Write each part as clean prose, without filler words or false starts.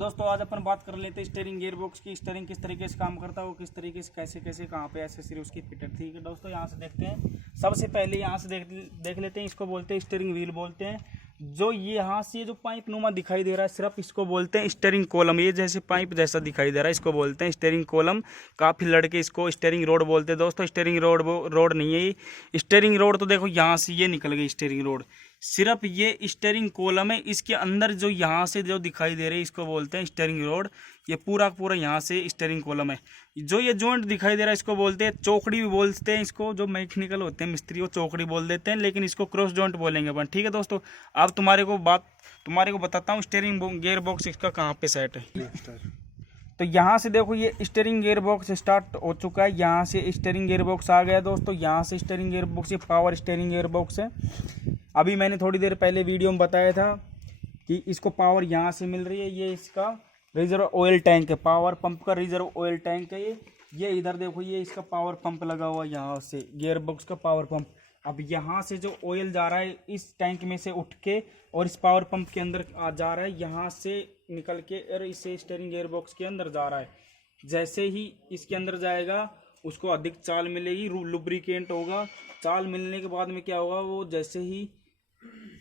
दोस्तों आज अपन बात कर लेते हैं स्टीयरिंग गियर बॉक्स की। स्टीयरिंग किस तरीके से काम करता है, वो किस तरीके से कैसे कैसे कहाँ पे एक्सेसरी उसकी फिटेड। ठीक है दोस्तों, यहाँ से देखते हैं। सबसे पहले यहाँ से देख लेते हैं। इसको बोलते हैं स्टीयरिंग व्हील बोलते हैं। जो ये यहाँ से जो पाइप नुमा दिखाई दे रहा है सिर्फ इसको बोलते हैं स्टीयरिंग कॉलम। ये जैसे पाइप जैसा दिखाई दे रहा है इसको बोलते हैं स्टीयरिंग कॉलम। काफ़ी लड़के इसको स्टीयरिंग रोड बोलते हैं। दोस्तों स्टीयरिंग रोड नहीं है ये। स्टीयरिंग रोड तो देखो यहाँ से ये निकल गई स्टीयरिंग रोड, सिर्फ ये स्टीयरिंग कॉलम है। इसके अंदर जो यहाँ से जो दिखाई दे रही है इसको बोलते हैं स्टीयरिंग रोड। ये पूरा पूरा यहाँ से स्टीयरिंग कॉलम है। जो ये जॉइंट दिखाई दे रहा है इसको बोलते हैं चौकड़ी भी बोलते हैं इसको। जो मैकेनिकल होते हैं मिस्त्री वो चौकड़ी बोल देते हैं, लेकिन इसको क्रॉस जॉइंट बोलेंगे अपन। ठीक है दोस्तों, अब तुम्हारे को बताता हूँ स्टीयरिंग गियर बॉक्स इसका कहाँ पे सेट है। तो यहाँ से देखो ये स्टीयरिंग गियर बॉक्स स्टार्ट हो चुका है। यहाँ से स्टीयरिंग गियर बॉक्स आ गया दोस्तों। यहाँ से स्टीयरिंग गियर बॉक्स, ये पावर स्टीयरिंग गियर बॉक्स है। अभी मैंने थोड़ी देर पहले वीडियो में बताया था कि इसको पावर यहाँ से मिल रही है। ये इसका रिजर्व ऑयल टैंक है, पावर पंप का रिजर्व ऑयल टैंक है ये इधर देखो, ये इसका पावर पंप लगा हुआ है यहाँ से, गियर बॉक्स का पावर पंप। अब यहाँ से जो ऑयल जा रहा है इस टैंक में से उठ के और इस पावर पंप के अंदर आ जा रहा है, यहाँ से निकल के और इसे स्टीयरिंग गियर बॉक्स के अंदर जा रहा है। जैसे ही इसके अंदर जाएगा उसको अधिक चाल मिलेगी, लुब्रिकेंट होगा। चाल मिलने के बाद में क्या होगा, वो जैसे ही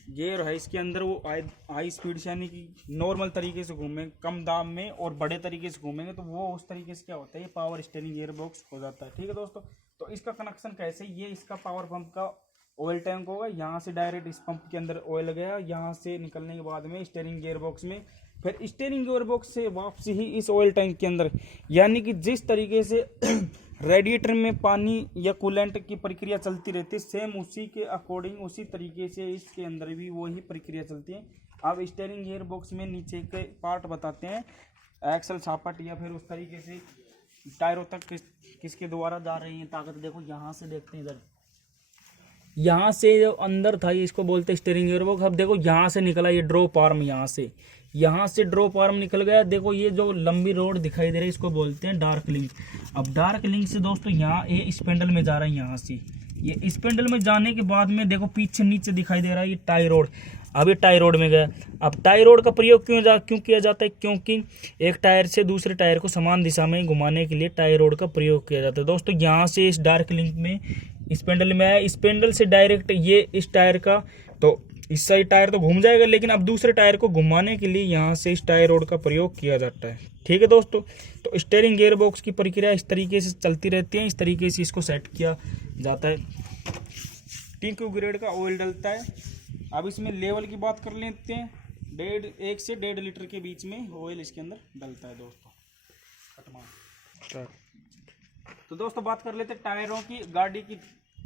गियर है इसके अंदर वो हाई स्पीड से यानी कि नॉर्मल तरीके से घूमेंगे, कम दाम में और बड़े तरीके से घूमेंगे, तो वो उस तरीके से क्या होता है, ये पावर स्टीयरिंग गियर बॉक्स हो जाता है। ठीक है दोस्तों, तो इसका कनेक्शन कैसे, ये इसका पावर पंप का ऑयल टैंक होगा। यहाँ से डायरेक्ट इस पंप के अंदर ऑयल गया, यहाँ से निकलने के बाद में स्टीयरिंग गियर बॉक्स में, फिर स्टीयरिंग गियर बॉक्स से वापसी ही इस ऑयल टैंक के अंदर। यानी कि जिस तरीके से रेडिएटर में पानी या कूलेंट की प्रक्रिया चलती रहती है, सेम उसी के अकॉर्डिंग उसी तरीके से इसके अंदर भी वही प्रक्रिया चलती है। अब स्टीयरिंग गियर बॉक्स में नीचे के पार्ट बताते हैं, एक्सल छापट या फिर उस तरीके से टायरों तक किसके द्वारा जा रही है ताकत। देखो यहाँ से देखते हैं, इधर यहाँ से जो अंदर था ये इसको बोलते हैं स्टीयरिंग गियर बॉक्स। अब देखो यहाँ से निकला ये ड्रॉप आर्म, यहाँ से ड्रॉप आर्म निकल गया। देखो ये जो लंबी रोड दिखाई दे रही है इसको बोलते हैं डार्क लिंक। अब डार्क लिंक से दोस्तों यहाँ ये स्पेंडल में जा रहा है, यहाँ से ये स्पेंडल में जाने के बाद में देखो पीछे नीचे दिखाई दे रहा है ये टाई रोड। अब ये टाई रोड में गया। अब टाई रोड का प्रयोग क्यों किया जाता है, क्योंकि एक टायर से दूसरे टायर को समान दिशा में घुमाने के लिए टाई रोड का प्रयोग किया जाता है। दोस्तों यहाँ से इस डार्क लिंक में स्पेंडल में आया, स्पेंडल से डायरेक्ट ये इस टायर का, तो इस साइड टायर तो घूम जाएगा, लेकिन अब दूसरे टायर को घुमाने के लिए यहाँ से इस टायर रोड का प्रयोग किया जाता है। ठीक है दोस्तों, तो स्टीयरिंग गियर बॉक्स की प्रक्रिया इस तरीके से चलती रहती है। इस तरीके से इसको सेट किया जाता है। टिंकू ग्रेड का ऑयल डलता है। अब इसमें लेवल की बात कर लेते हैं। 1 से 1.5 लीटर के बीच में ऑयल इसके अंदर डलता है दोस्तों। तो दोस्तों बात कर लेते हैं टायरों की, गाड़ी की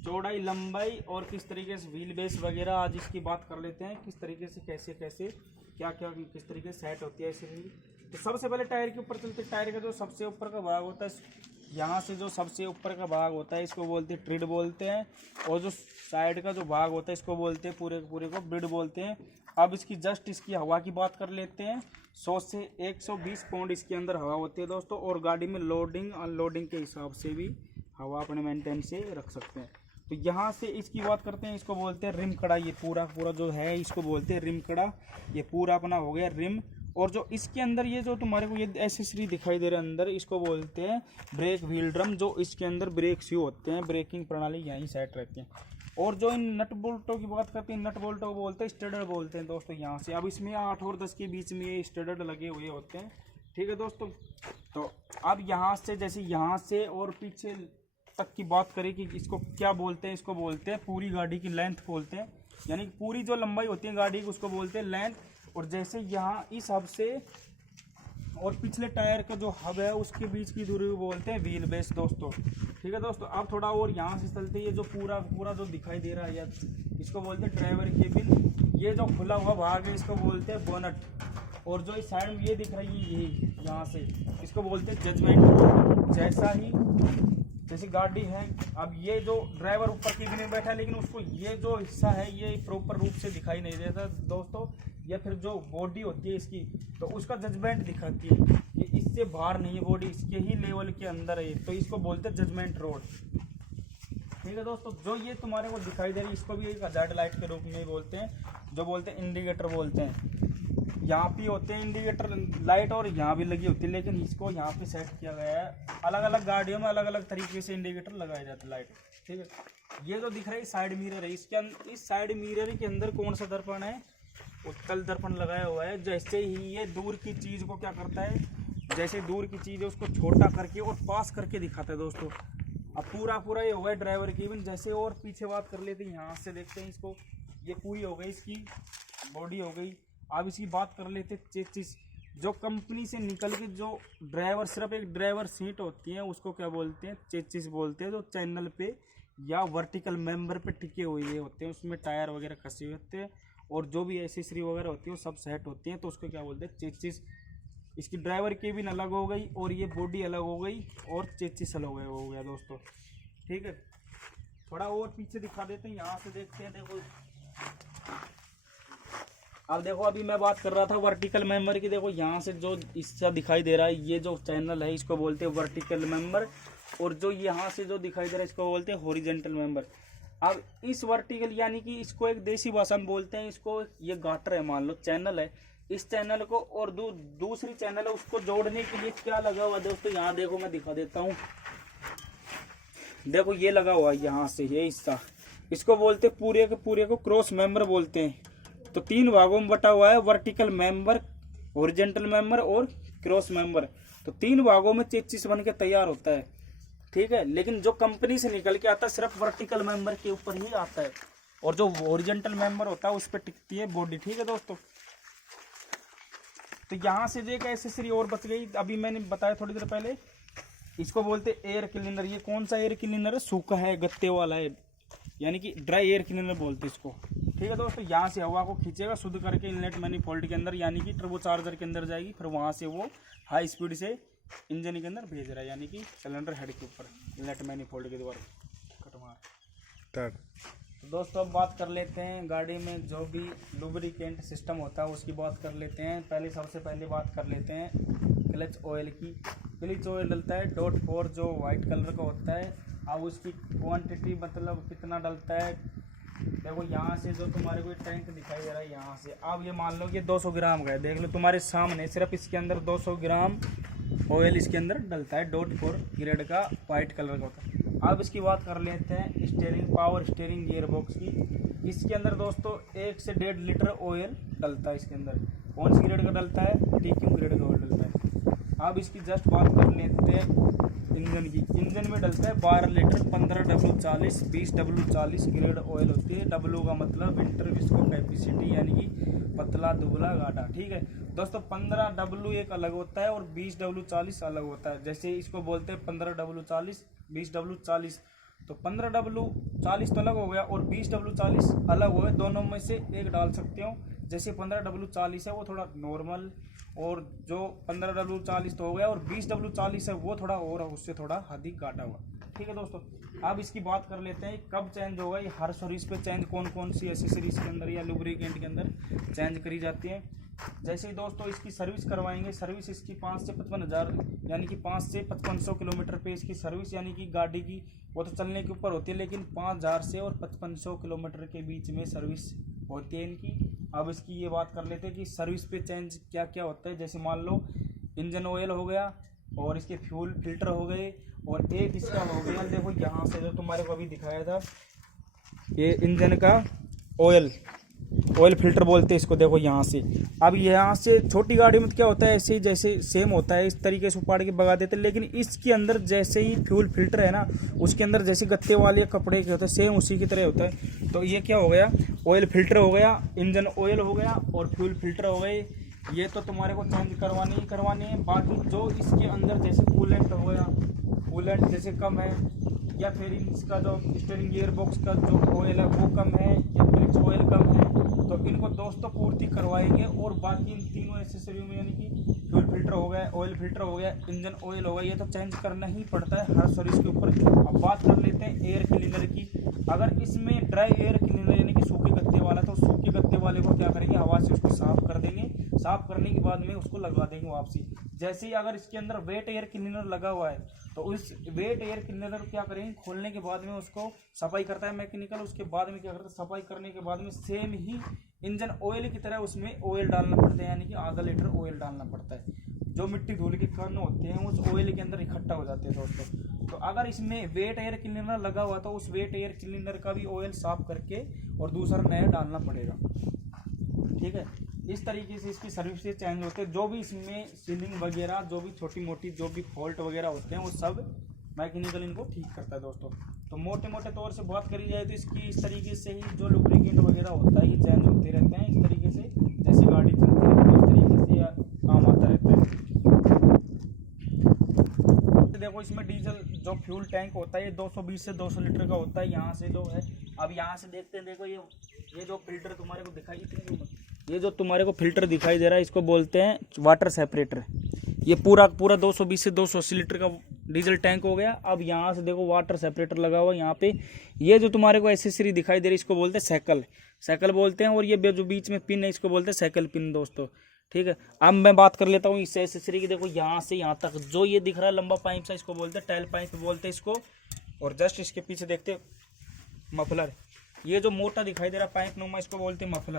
चौड़ाई, लंबाई और किस तरीके से व्हील बेस वगैरह आज इसकी बात कर लेते हैं। किस तरीके से कैसे क्या किस तरीके से सेट होती है इसी। तो सबसे पहले टायर के ऊपर चलते हैं। टायर का जो सबसे ऊपर का भाग होता है, यहाँ से जो सबसे ऊपर का भाग होता है इसको बोलते हैं ट्रिड बोलते हैं, और जो साइड का जो भाग होता है इसको बोलते हैं पूरे को ब्रिड बोलते हैं। अब इसकी हवा की बात कर लेते हैं। 100 से 120 पाउंड इसके अंदर हवा होती है दोस्तों, और गाड़ी में लोडिंग अनलोडिंग के हिसाब से भी हवा अपने मेंटेन से रख सकते हैं। तो यहाँ से इसकी बात करते हैं, इसको बोलते हैं रिम कड़ा। ये पूरा जो है इसको बोलते हैं रिम कड़ा। ये पूरा अपना हो गया रिम। और जो इसके अंदर ये जो तुम्हारे को ये एसेसरी दिखाई दे रहा है अंदर, इसको बोलते हैं ब्रेक व्हील ड्रम। जो इसके अंदर ब्रेक शू होते हैं, ब्रेकिंग प्रणाली यहीं सेट रहती है। और जो इन नट बोल्टों की बात करते हैं, नट बोल्टों को बोलते हैं स्टडर बोलते हैं दोस्तों यहाँ से। अब इसमें 8 और 10 के बीच में ये स्टडर लगे हुए होते हैं। ठीक है दोस्तों, तो अब यहाँ से जैसे यहाँ से और पीछे तक की बात करें कि इसको क्या बोलते हैं, इसको बोलते हैं पूरी गाड़ी की लेंथ बोलते हैं। यानी पूरी जो लंबाई होती है गाड़ी की उसको बोलते हैं लेंथ। और जैसे यहाँ इस हब से और पिछले टायर का जो हब है उसके बीच की दूरी को बोलते हैं व्हील बेस दोस्तों। ठीक है दोस्तों, अब थोड़ा और यहाँ से चलते हैं। ये जो पूरा जो दिखाई दे रहा है इसको बोलते हैं ड्राइवर केबिन। ये जो खुला हुआ भाग है इसको बोलते हैं बोनट। और जो इस साइड में ये दिख रही है यही यहाँ से इसको बोलते हैं जजमेंट। जैसी गाड़ी है, अब ये जो ड्राइवर ऊपर केबिन में बैठा है, लेकिन उसको ये जो हिस्सा है ये प्रॉपर रूप से दिखाई नहीं देता दोस्तों, या फिर जो बॉडी होती है इसकी, तो उसका जजमेंट दिखाती है कि इससे बाहर नहीं है बॉडी, इसके ही लेवल के अंदर है, तो इसको बोलते हैं जजमेंट रोड। ठीक है दोस्तों, जो ये तुम्हारे को दिखाई दे रही है इसको भी एक हजार्ड लाइट के रूप में बोलते हैं, जो बोलते हैं इंडिकेटर बोलते हैं। यहाँ पे होते हैं इंडिकेटर लाइट और यहाँ भी लगी होती है, लेकिन इसको यहाँ पे सेट किया गया है। अलग अलग गाड़ियों में अलग अलग तरीके से इंडिकेटर लगाए जाते हैं लाइट, ठीक है। ये जो दिख रहा है साइड मिरर है, इसके अंदर इस साइड मिरर के अंदर कौन सा दर्पण है, उत्तल दर्पण लगाया हुआ है। जैसे ही ये दूर की चीज़ को क्या करता है, जैसे दूर की चीज़ है उसको छोटा करके और पास करके दिखाता है दोस्तों। अब पूरा ये हुआ है ड्राइवर की इवन। जैसे और पीछे बात कर लेते हैं, यहाँ से देखते हैं इसको, ये पूरी हो गई इसकी बॉडी हो गई। अब इसकी बात कर लेते चेसिस, जो कंपनी से निकल के जो ड्राइवर, सिर्फ एक ड्राइवर सीट होती है उसको क्या बोलते हैं, चेसिस बोलते हैं। जो चैनल पे या वर्टिकल मेंबर पे टिके हुए होते हैं, उसमें टायर वगैरह कसे हुए होते हैं और जो भी एसेसरी वगैरह होती है वो सब सेट होती हैं, तो उसको क्या बोलते हैं, चेसिस। इसकी ड्राइवर केबिन अलग हो गई और ये बॉडी अलग हो गई और चेसिस अलग हो गया दोस्तों, ठीक है। थोड़ा और पीछे दिखा देते हैं, यहाँ से देखते हैं। देखो अब देखो, अभी मैं बात कर रहा था वर्टिकल मेंबर की। देखो यहाँ से जो इसका दिखाई दे रहा है, ये जो चैनल है इसको बोलते हैं वर्टिकल मेंबर, और जो यहाँ से जो दिखाई दे रहा है इसको बोलते हैं हॉरिजॉन्टल मेंबर। अब इस वर्टिकल यानी कि इसको एक देसी भाषा में बोलते हैं, इसको ये गाटर है, मान लो चैनल है, इस चैनल को और दूसरी चैनल है उसको जोड़ने के लिए क्या लगा हुआ दोस्तों, यहाँ देखो मैं दिखा देता हूँ। देखो ये लगा हुआ है यहाँ से, ये हिस्सा, इसको बोलते पूरे के पूरे को क्रॉस मेंबर बोलते हैं। तो 3 भागों में बटा हुआ है, वर्टिकल मेंबर, हॉरिजॉन्टल मेंबर और क्रॉस मेंबर। तो 3 भागों में चेसिस बन के तैयार होता है, ठीक है। लेकिन जो कंपनी से निकल के आता है सिर्फ वर्टिकल मेंबर के ऊपर ही आता है, और जो हॉरिजॉन्टल मेंबर होता है उस पर टिकती है बॉडी, ठीक है दोस्तों। तो यहाँ से एक एसेसरी और बच गई, अभी मैंने बताया थोड़ी देर पहले, इसको बोलते एयर क्लीनर। ये कौन सा एयर क्लीनर है, सूखा है, गत्ते वाला है, यानी कि ड्राई एयर क्लीनर बोलते हैं इसको, ठीक है दोस्तों। यहाँ से हवा को खींचेगा शुद्ध करके इनलेट मैनिफोल्ड के अंदर, यानी कि टर्बो चार्जर के अंदर जाएगी, फिर वहाँ से वो हाई स्पीड से इंजन के अंदर भेज रहा है, यानी कि सिलेंडर हेड के ऊपर इनलेट मैनिफोल्ड के द्वारा। कटमार तो दोस्तों अब बात कर लेते हैं गाड़ी में जो भी लुब्रिकेंट सिस्टम होता है उसकी बात कर लेते हैं। सबसे पहले बात कर लेते हैं क्लच ऑयल की। क्लच ऑयल डलता है .4 जो वाइट कलर का होता है। अब उसकी क्वांटिटी मतलब कितना डलता है, देखो यहाँ से जो तुम्हारे को टैंक दिखाई दे रहा है यहाँ से, अब ये मान लो कि 200 ग्राम का है, देख लो तुम्हारे सामने, सिर्फ इसके अंदर 200 ग्राम ऑयल इसके अंदर डलता है, .4 ग्रेड का वाइट कलर का होता है। अब इसकी बात कर लेते हैं steering, power steering gear box की। इसके अंदर दोस्तों 1 से 1.5 लीटर ऑयल डलता है इसके अंदर। कौन सी ग्रेड का डलता है, TQ ग्रेड का ऑयल डलता है। अब इसकी जस्ट बात कर लेते हैं इंजन की। इंजन में डलता है 12 litre 15W40 20W40 grade oil होती है। W का मतलब विंटर विस्को कैपेसिटी, यानी कि पतला दुबला गाढ़ा, ठीक है दोस्तों। 15W एक अलग होता है और 20W40 अलग होता है। जैसे इसको बोलते हैं 15W40 20W40, तो 15W40 तो अलग हो गया और 20W40 अलग हो गया, दोनों में से एक डाल सकते हो। जैसे 15W40 है वो थोड़ा नॉर्मल, और जो 15W40 तो हो गया, और 20W40 है वो थोड़ा और उससे थोड़ा अधिक काटा हुआ, ठीक है दोस्तों। अब इसकी बात कर लेते हैं कब चेंज होगा, ये हर सर्विस पे चेंज कौन सी एसेसरीज के अंदर या लुब्रिकेंट के अंदर चेंज करी जाती है। जैसे ही दोस्तों इसकी सर्विस करवाएंगे, सर्विस इसकी 5 से 55,000 यानी कि 5 से 5500 किलोमीटर पे इसकी सर्विस, यानी कि गाड़ी की वो तो चलने के ऊपर होती है, लेकिन 5000 से और 5500 किलोमीटर के बीच में सर्विस होती है इनकी। अब इसकी ये बात कर लेते हैं कि सर्विस पे चेंज क्या क्या होता है। जैसे मान लो इंजन ऑयल हो गया और इसके फ्यूल फिल्टर हो गए, और एक इसका हो गया, देखो यहाँ से जो तुम्हारे को अभी दिखाया था, ये इंजन का ऑयल फिल्टर बोलते हैं इसको, देखो यहाँ से। अब यहाँ से छोटी गाड़ी में क्या होता है, ऐसे ही जैसे सेम होता है, इस तरीके से उपाड़ के भगा देते हैं, लेकिन इसके अंदर जैसे ही फ्यूल फिल्टर है ना, उसके अंदर जैसे गत्ते वाले कपड़े के होते हैं, सेम उसी की तरह होता है। तो ये क्या हो गया, ऑयल फिल्टर हो गया, इंजन ऑयल हो गया और फ्यूल फिल्टर हो गए। ये तो तुम्हारे को चेंज करवानी है। बाकी जो इसके अंदर जैसे कूलेंट हो गया, कूलेंट जैसे कम है, या फिर इसका जो स्टीयरिंग गियर बॉक्स का जो ऑयल है वो कम है, या क्लच ऑयल कम है, तो इनको दोस्तों पूर्ति करवाएंगे। और बाकी इन तीनों एसेसरियों में, यानी कि फ्यूल फिल्टर हो गया, ऑयल फिल्टर हो गया, इंजन ऑयल हो गया, ये तो चेंज करना ही पड़ता है हर सर्विस के ऊपर। अब बात कर लेते हैं एयर क्लीनर की। अगर इसमें ड्राई एयर क्लीनर यानी कि सूखे गत्ते वाला, तो सूखे गत्ते वाले को क्या करेंगे, हवा से उसको साफ कर देंगे, साफ करने के बाद में उसको लगवा देंगे वापसी। जैसे ही अगर इसके अंदर वेट एयर क्लीनर लगा हुआ है, तो उस वेट एयर क्लीनर को क्या करेंगे, खोलने के बाद में उसको सफाई करता है मैकेनिकल, उसके बाद में क्या करता है, सफाई करने के बाद में सेम ही इंजन ऑयल की तरह उसमें ऑयल डालना पड़ता है, यानी कि आधा लीटर ऑयल डालना पड़ता है। जो मिट्टी धूल के कण होते हैं उस ऑयल के अंदर इकट्ठा हो जाते हैं दोस्तों। तो अगर इसमें वेट एयर क्लीनर लगा हुआ तो उस वेट एयर क्लीनर का भी ऑयल साफ करके और दूसरा नया डालना पड़ेगा, ठीक है। इस तरीके से इसकी सर्विसेज चेंज होते हैं। जो भी इसमें सीलिंग वगैरह, जो भी छोटी मोटी जो भी फॉल्ट वगैरह होते हैं वो सब मैकेनिकल इनको ठीक करता है दोस्तों। तो मोटे मोटे तौर से बात करी जाए तो इसकी इस तरीके से ही जो लुब्रिकेंट वगैरह होता है ये चेंज होते रहते हैं इस तरीके से, जैसे गाड़ी चलती रहती है उस तरीके से काम आता रहता है। देखो इसमें डीजल जो फ्यूल टैंक होता है ये 220 से 200 लीटर का होता है। यहाँ से जो है, अब यहाँ से देखते हैं, देखो ये जो फिल्टर तुम्हारे को दिखाई, ये जो तुम्हारे को फिल्टर दिखाई दे रहा है इसको बोलते हैं वाटर सेपरेटर। ये पूरा 220 से 280 लीटर का डीजल टैंक हो गया। अब यहाँ से देखो वाटर सेपरेटर लगा हुआ है यहाँ पे। ये जो तुम्हारे को एसेसरी दिखाई दे रही है इसको बोलते हैं साइकिल बोलते हैं, और ये जो बीच में पिन है इसको बोलते हैं साइकिल पिन दोस्तों, ठीक है। अब मैं बात कर लेता हूँ इस एसेसरी की। देखो यहाँ से यहाँ तक जो ये दिख रहा है लंबा पाइप सा, इसको बोलते हैं टेल पाइप बोलते हैं इसको। और जस्ट इसके पीछे देखते मफलर, ये जो मोटा दिखाई दे रहा पाइप नुमा इसको बोलते हैं मफलर।